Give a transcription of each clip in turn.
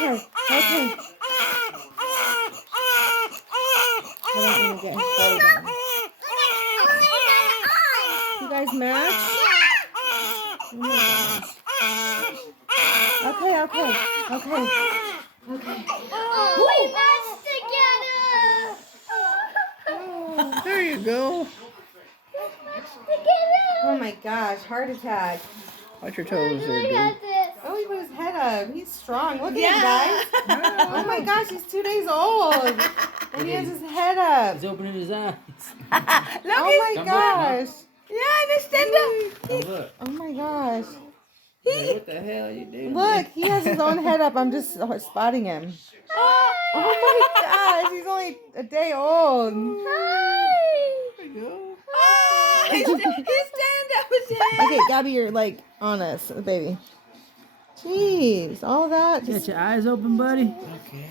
Okay. Okay. Hold on, let me get his belly button. You guys match? Oh my gosh. Okay, okay, okay. Okay. We matched together. There you go. Oh my gosh, heart attack. Watch your toes there, dude. Oh, he put his head up. He's strong. Look at him, guys. Oh my gosh, he's 2 days old. And he has his head up. He's opening his eyes. Oh my gosh. Yeah, stand up. Oh, look. Oh my gosh. Hey, what the hell are you doing? Look, he has his own head up. I'm just spotting him. Oh my gosh, he's only a day old. There you go. He stand up his head. Okay, Gabby, you're like on us, baby. Jeez, all that. Got your eyes open, buddy? Okay.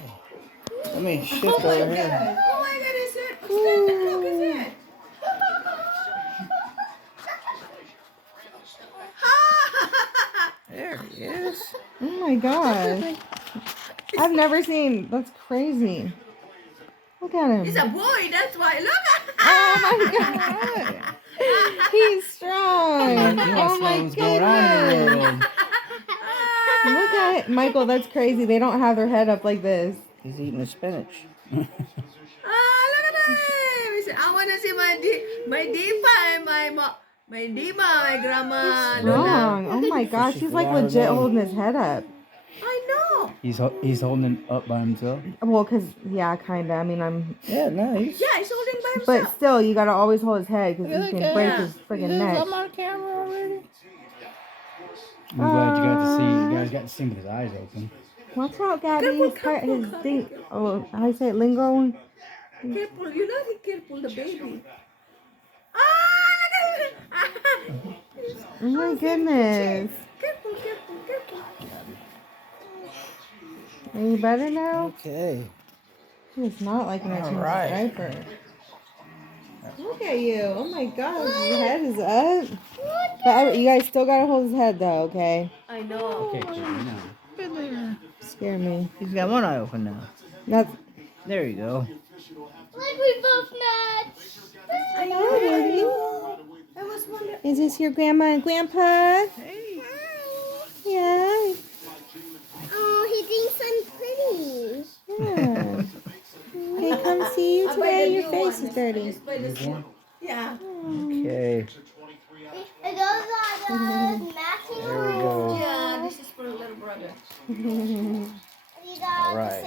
Let me shift over here. Oh my God, his head. Stand up, look his head. There he is. Oh my gosh. I've never seen, that's crazy. Look at him. He's a boy, that's why. Look at Oh my god. He's strong. Oh my What's going on in the goodness. world? Look at it. Michael, that's crazy. They don't have their head up like this. He's eating the spinach. look at him. He said, I want to see my Deepa and my Dima, my grandma. Strong. Oh my gosh. He's like legit holding his head up. I know. He's holding it up by himself. Well, because, yeah, kind of. I mean, I'm. Yeah, nice. Yeah, he's holding by himself. But still, you got to always hold his head because he can break his freaking neck. I'm on camera already. I'm glad you got to see. You guys got to see him with his eyes open. Watch out, Gabby. His thing. Oh, how you say it? Lingo? Careful, you know, be careful, the baby. Ah, look at him. Oh my goodness. Careful, careful, careful. Are you better now? Okay. He is not liking that change Alright. diaper. Look at you. Oh my gosh. His head is up. But you guys still got to hold his head though, okay? I know. Okay, Jimmy, now. Scare me. He's got one eye open now. That's. There you go. Like we both matched. I know, baby. That was wonderful. Is this your grandma and grandpa? Hey. Yeah. Oh, he thinks I'm pretty. Yeah. They come see you today. Your face is dirty. Yeah. Okay. Those are the matching There we go. Yeah, this is for little brother. All right.